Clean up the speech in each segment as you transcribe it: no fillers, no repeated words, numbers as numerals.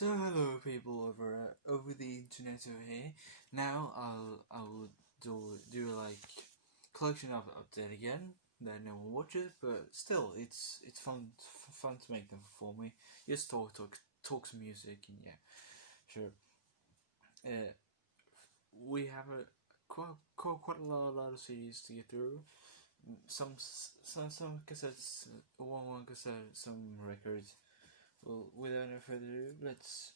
So hello people over the internet over here. Now I will do like collection of update again that no one watches, but still it's fun to make them for me. Just talk some music and yeah, sure. We have a quite a lot of CDs to get through. Some cassettes, one cassette, some records. Well, without any further ado, let's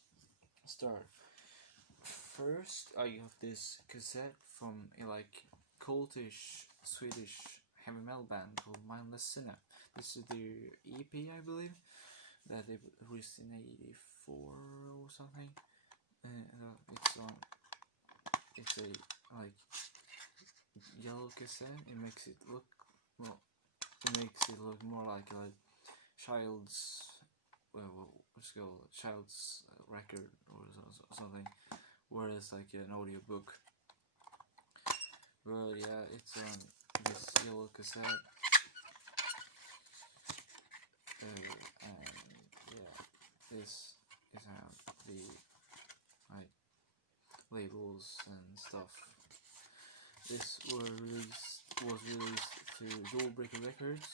start. First, I got this cassette from a cultish Swedish heavy metal band called Mindless Sinner. This is their EP, I believe, that they released in '84 or something. It's a yellow cassette. It makes it look more like a child's what's it called, child's record or something, whereas like an audio book. But yeah, it's on this yellow cassette, and yeah, this is how the labels and stuff. This was released to Jawbreaker Records.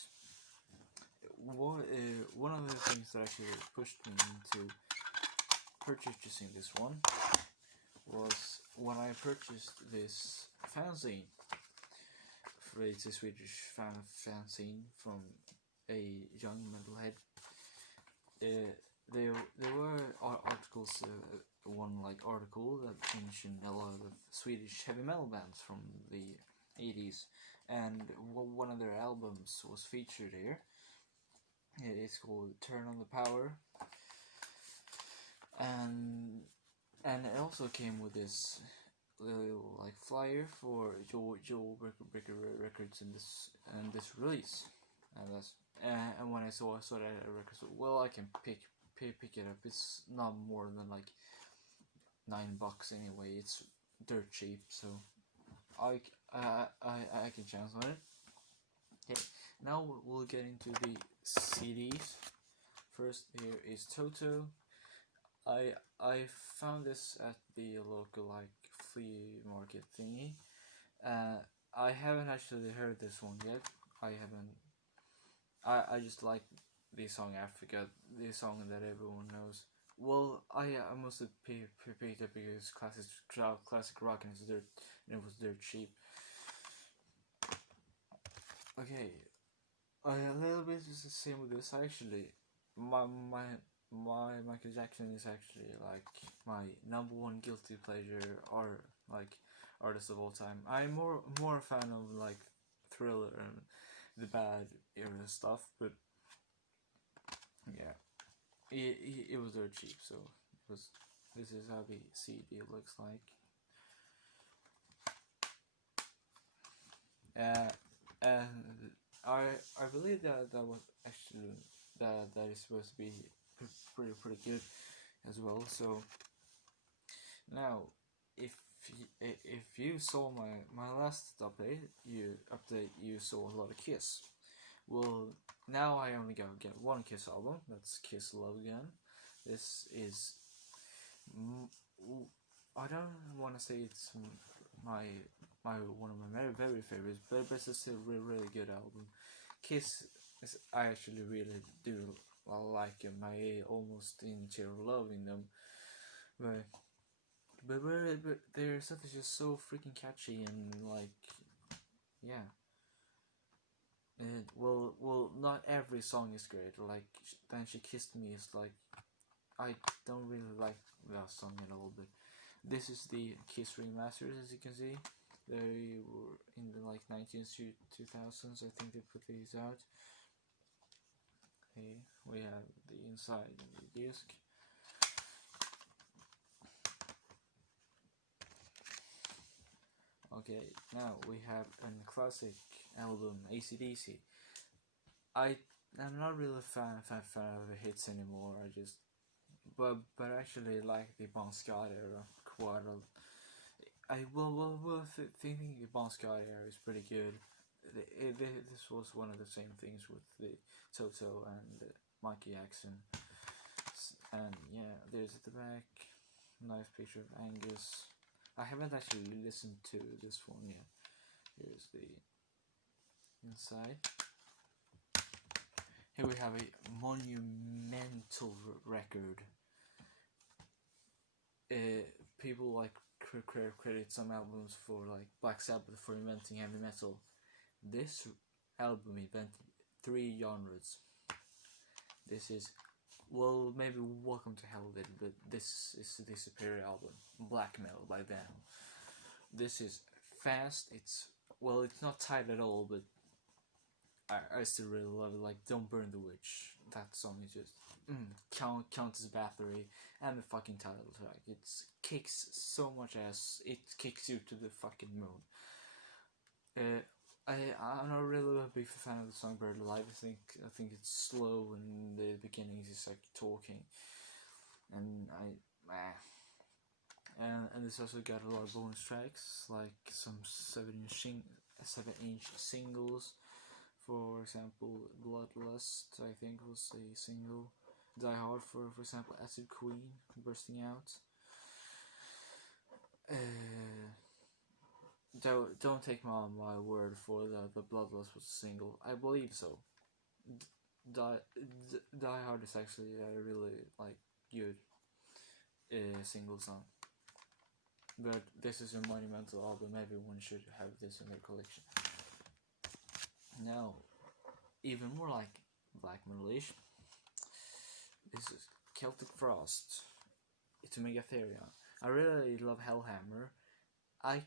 One of the things that actually pushed me into purchasing this one was when I purchased this fanzine. It's a Swedish fanzine from a young metalhead. There were articles. One article that mentioned a lot of Swedish heavy metal bands from the 80s, and one of their albums was featured here. It's called Turn on the Power, and it also came with this little flyer for Jawbreaker Records in this release, and when I saw that record, so well, I can pick it up. It's not more than $9 anyway. It's dirt cheap, so I can chance on it. Okay, now we'll get into the CDs. First, here is Toto. I found this at the local flea market thingy. I haven't actually heard this one yet. I just like the song Africa, the song that everyone knows. Well, I must have picked it because classic rock and it was dirt cheap. Okay, a little bit is the same with this. Actually, my Michael Jackson is actually my number one guilty pleasure or artist of all time. I'm more a fan of Thriller and the bad era stuff, but yeah, it was dirt cheap, so this is how the CD looks like. And I believe that was actually that is supposed to be pretty good as well. So now, if you saw my last update, you saw a lot of Kiss. Well, now I only get one Kiss album. That's Kiss Love Gun. This is I don't want to say it's my one of my very favorites, but it's still really good album. Kiss I actually really do like them. I almost in tear of loving them, but their stuff is just so freaking catchy and yeah. And well, not every song is great. Then She Kissed Me is I don't really like that song at all. But this is the Kiss remasters, as you can see. They were in the 2000s. I think they put these out. Okay, we have the inside of the disc. Okay, now we have a classic album, AC/DC. I'm not really a fan of the hits anymore. But I actually like the Bon Scott era quite a. Thinking the Bon Scott era is pretty good. This was one of the same things with the Toto and Mikey Jackson. And yeah, there's at the back, nice picture of Angus. I haven't actually listened to this one yet. Here's the inside. Here we have a monumental record. People like credit some albums for like Black Sabbath for inventing heavy metal. This album invented 3 genres. This is, well, maybe Welcome to Hell did, but this is the superior album. Black metal by them. This is fast. It's not tight at all, but I still really love it. Like Don't Burn the Witch. That song is just Countess Bathory and the fucking title track. It kicks so much ass. It kicks you to the fucking moon. I'm not really a big fan of the song Buried Alive. I think it's slow and the beginning is like talking, and and this also got a lot of bonus tracks, like some 7-inch singles. For example, Bloodlust, I think, was a single. Die Hard, for example, Acid Queen, Bursting Out. Don't take my word for the Bloodlust was a single. I believe so. Die Hard is actually a really like good single song. But this is a monumental album. Everyone should have this in their collection. Now, even more like black metal-ish. This is Celtic Frost. It's a Megatherion. I really love Hellhammer. I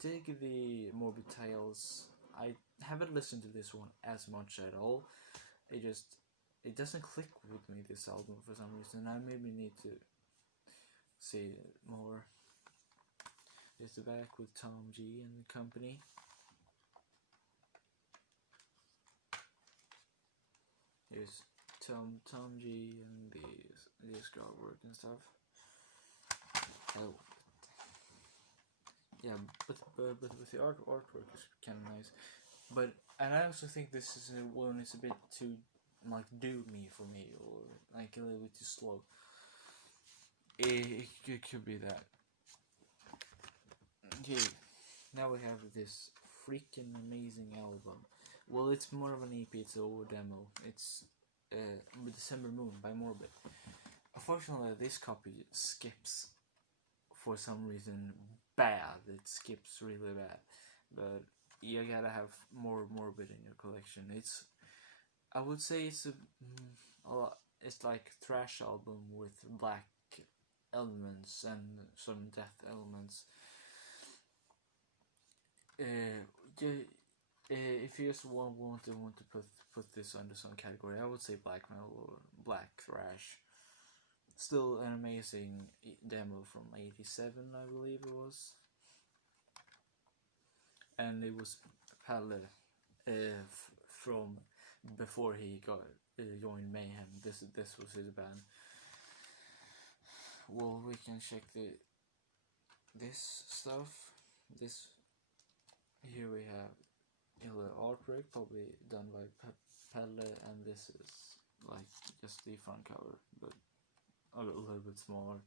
dig the Morbid Tales. I haven't listened to this one as much at all. It doesn't click with me, this album, for some reason. I maybe need to see it more. There's the back with Tom G and the company. Here's Tom G and the artwork and stuff. Oh, yeah, but with the artwork is kind of nice. And I also think this is one is a bit too like doomy for me, or like a little bit too slow. It could be that. Okay, now we have this freaking amazing album. Well, it's more of an EP, it's a demo. It's December Moon by Morbid. Unfortunately, this copy skips for some reason bad. It skips really bad. But you gotta have more Morbid in your collection. I would say it's it's like thrash album with black elements and some death elements. If you just want to put this under some category, I would say black metal or black thrash. Still an amazing demo from '87, I believe it was, and it was Palle from before he got joined Mayhem. This was his band. Well, we can check this stuff. This here we have a little artwork, probably done by Palle, and this is like just the front cover, but a little bit smaller,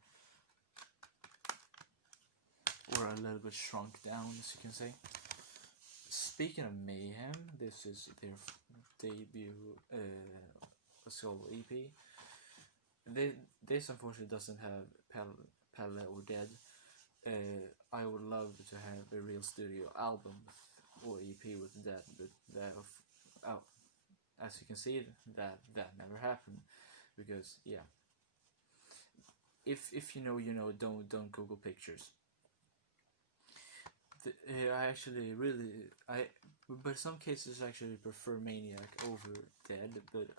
or a little bit shrunk down, as you can say. Speaking of Mayhem, this is their debut solo EP. This unfortunately doesn't have Palle or Dead. I would love to have a real studio album or EP with Dead, but as you can see, that never happened, because yeah. If you know, you know. Don't Google pictures. I actually but some cases actually prefer Maniac over Dead, but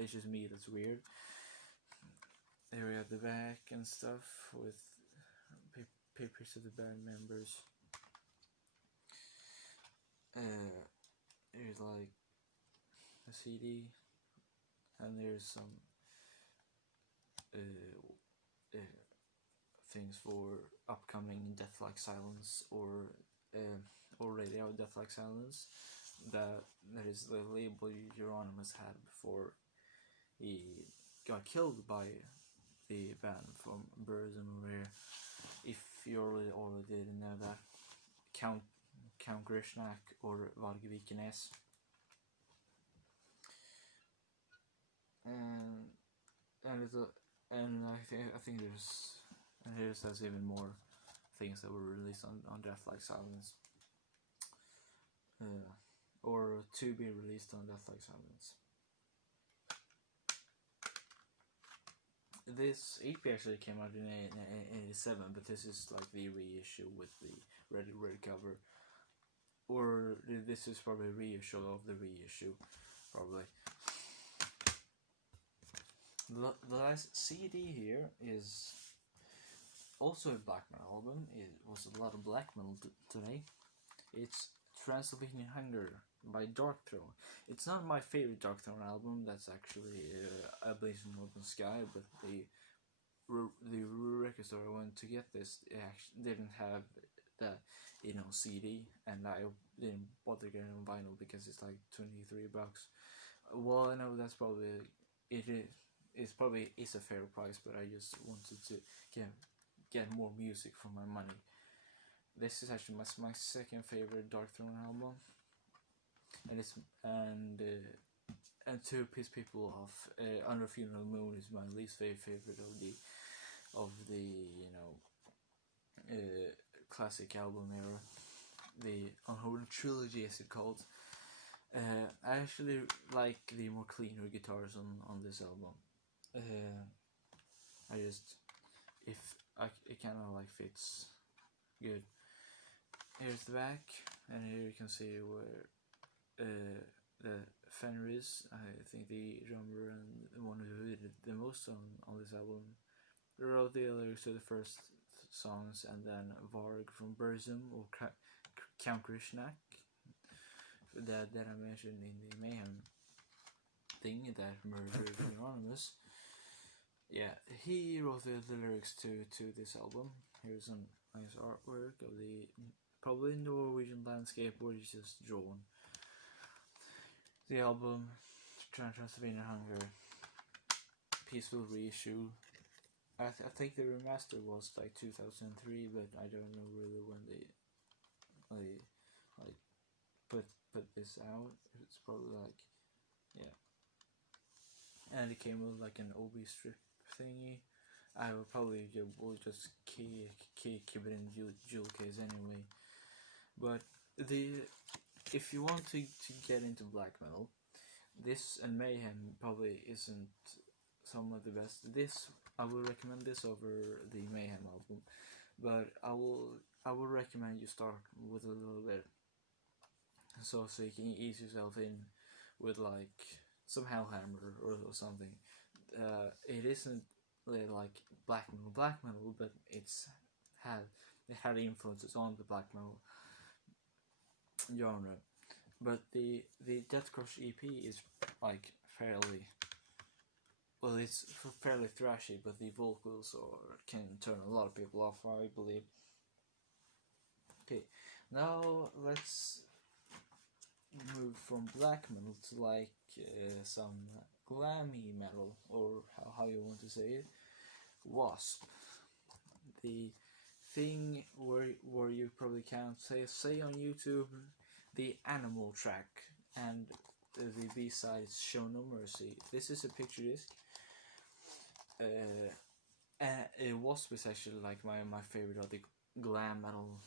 it's just me that's weird. There we have the back and stuff with papers of the band members. There's like a CD, and there's some things for upcoming Death Like Silence or Radio Death Like Silence. That is the label Euronymous had before he got killed by the band from Burzum over here. If you already didn't know that, Count Grishnak or Vargviken-S. And I think there's even more things that were released on Death Like Silence, or to be released on Death Like Silence. This EP actually came out in 87, but this is like the reissue with the red cover, or this is probably a reissue of the reissue, probably. The last CD here is also a black metal album. It was a lot of black metal today. It's Transylvanian Hunger by Darkthrone. It's not my favorite Darkthrone album. That's actually A Blazing Northern Sky, but the record store I went to get this, it actually didn't have the CD, and I didn't bother getting on vinyl because it's like $23. Well, I know that's probably it's probably a fair price, but I just wanted to get more music for my money. This is actually my second favorite Darkthrone album, and to piss people off, Under Funeral Moon is my least favorite of the classic album era, the Unholy Trilogy as it's called. I actually like the more cleaner guitars on this album. It kind of like fits good. Here's the back, and here you can see where the Fenrir is. I think the drummer and the one who did it the most on this album wrote the lyrics to the first songs, and then Varg from Burzum, or Count Grishnak, that I mentioned in the Mayhem thing, that murdered Anonymous. Yeah, he wrote the lyrics to this album. Here's some nice artwork of the probably Norwegian landscape where it's just drawn. The album, Transylvanian Hunger, Peaceful Reissue. I think the remaster was like 2003, but I don't know really when they put this out. It's probably like, yeah. And it came with like an OB strip thingy. I will probably will just keep it in jewel case anyway. But if you want to get into black metal, this and Mayhem probably isn't some of the best. I will recommend this over the Mayhem album, but I will recommend you start with a little bit, so you can ease yourself in with like some Hellhammer or something. It isn't really like black metal, but it had influences on the black metal genre. But the Death Crush EP is like fairly, well, it's fairly thrashy, but the vocals can turn a lot of people off, I believe. Okay, now let's move from black metal to like some glammy metal, or how you want to say it. Wasp, the thing where you probably can't say on YouTube the Animal track, and the B-side is Show No Mercy. This is a picture disc. Wasp is actually like my favorite of the glam metal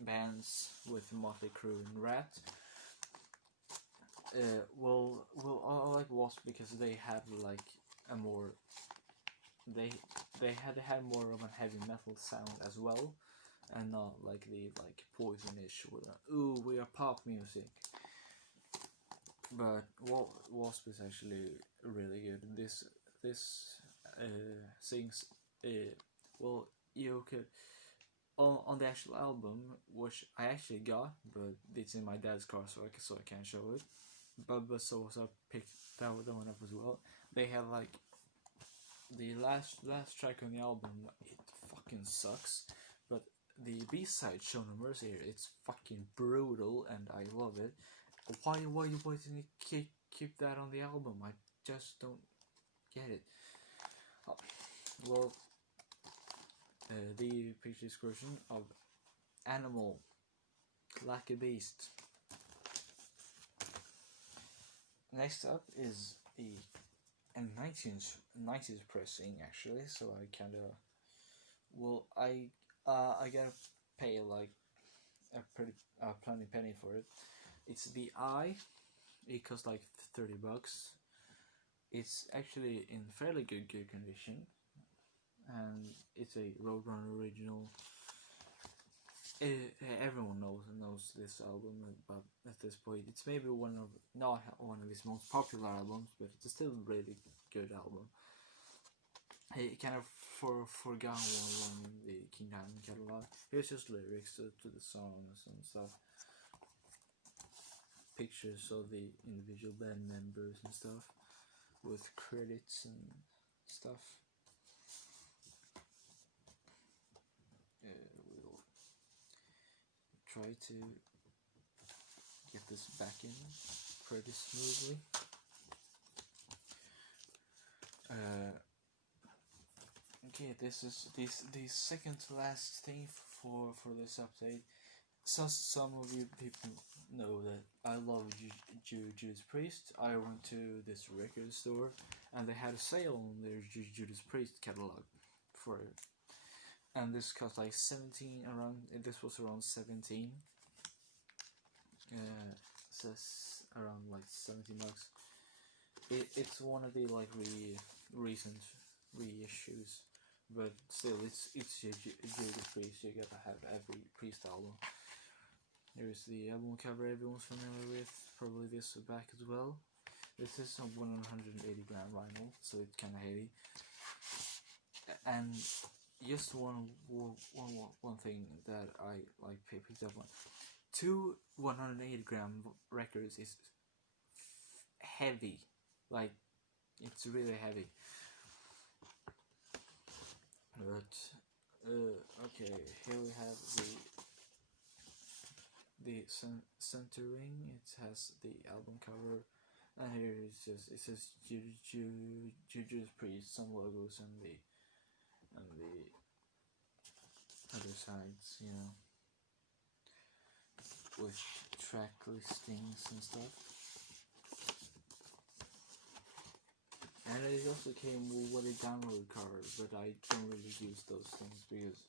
bands, with Motley Crue and Rat. Well, I like Wasp because they had like a more they had more of a heavy metal sound as well, and not like the Poison-ish or ooh, we are pop music. But Wasp is actually really good. This sings well, you could on the actual album, which I actually got, but it's in my dad's car, so I can't show it. But so I picked that one up as well. They have like the last track on the album. It fucking sucks, but the B-side, Show No Mercy, here, it's fucking brutal, and I love it. Why didn't you keep that on the album? I just don't get it. Well, the picture description of animal like a beast. Next up is the 1990s pressing actually, so I kind of I gotta pay like a pretty plenty penny for it. It's the eye. It costs like $30. It's actually in fairly good condition, and it's a Roadrunner original. Everyone knows this album, but at this point, it's maybe not one of his most popular albums, but it's still a really good album. He kind of forgot one in the King Diamond catalog. Here's just lyrics to the songs and stuff, pictures of the individual band members and stuff, with credits and stuff. We'll try to get this back in pretty smoothly. Okay, this is the second to last thing for this update. So some of you people know that I love Judas Priest. I went to this record store and they had a sale on their Judas Priest catalog for it. And this cost like 17 around. This was around 17. Says around like $17. It's one of the like recent reissues, but still it's Judas Priest. You gotta have every Priest album. Here's the album cover everyone's familiar with. Probably this back as well. This is a 180 gram vinyl, so it's kind of heavy. And just one thing that I like picked up on. 2 180 gram records is heavy, like it's really heavy. But okay, here we have the centering. It has the album cover, and here it says Judas Priest, some logos and the other sides, you know, with track listings and stuff. And it also came with a download card, but I don't really use those things because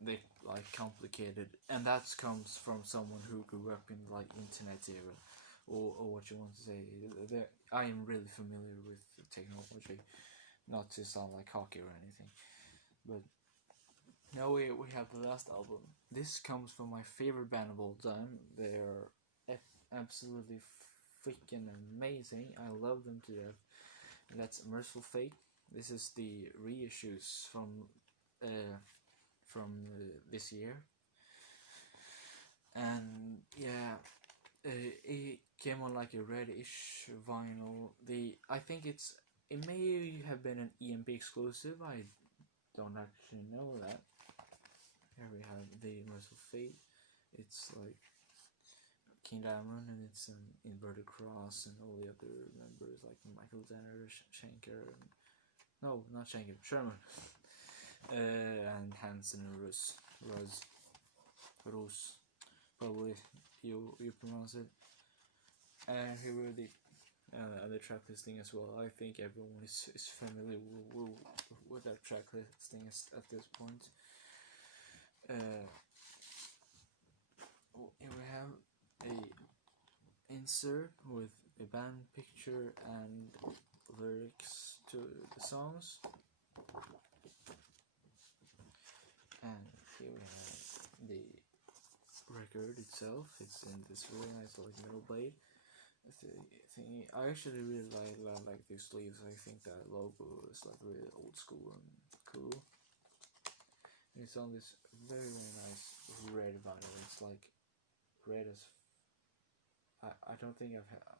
they like complicated, and that comes from someone who grew up in like internet era, or what you want to say. I am really familiar with technology, not to sound like cocky or anything, but now we have the last album. This comes from my favorite band of all time. They're absolutely freaking amazing. I love them to death. And that's Mercyful. This is the reissues from this year, and yeah, it came on like a reddish vinyl. I think it may have been an EMP exclusive. I don't actually know that. Here we have the Mercyful. It's like King Diamond, and it's an inverted cross, and all the other members like Michael Denner, Schenker, and no, not Schenker, Sherman, and Hansen and Rus, probably you pronounce it. And here were the other track listing as well. I think everyone is familiar with that track listing at this point. Here we have a insert with a band picture and lyrics to the songs, and here we have the record itself. It's in this really nice like metal blade thingy. I actually really like these sleeves. I think that logo is like really old school and cool. And it's on this very nice red vinyl. It's like red as I don't think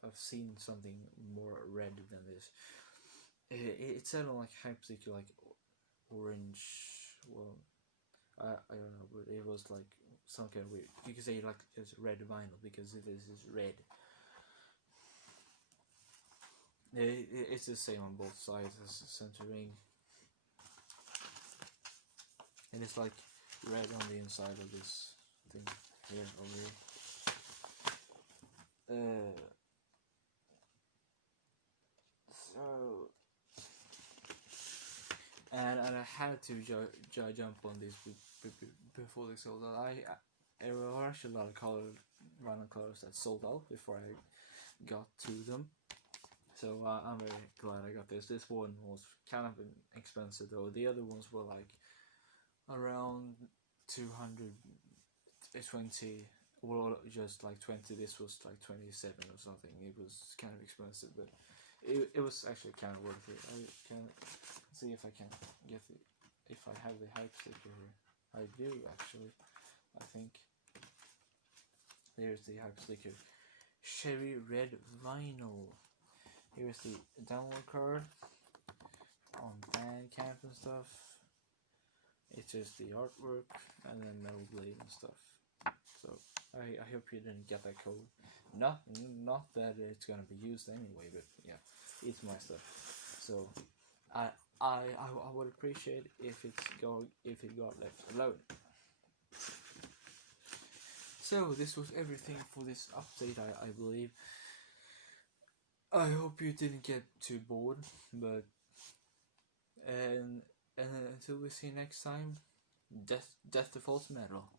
I've seen something more red than this. It sounded like hypsy, like orange. Well, I don't know, but it was like some kind of weird. You could say like it's red vinyl because it is red. It's the same on both sides as the centering. and it's like red on the inside of this thing here over here. So and I had to jump on this before they sold out. There were actually a lot of random colors that sold out before I got to them. So I'm very glad I got this. This one was kind of expensive though. The other ones were like around 220, well, just like 20. This was like 27 or something. It was kind of expensive, but it was actually kind of worth it. I can see if I can get it, if I have the hype sticker here. I do actually, I think. There's the hype sticker. Cherry red vinyl. Here's the download card on Bandcamp and stuff. It's just the artwork and then Metal Blade and stuff. So I hope you didn't get that code. Not that it's gonna be used anyway, but yeah, it's my stuff. So I would appreciate if it got left alone. So this was everything for this update, I believe. I hope you didn't get too bored, but and until we see you next time, death to false metal.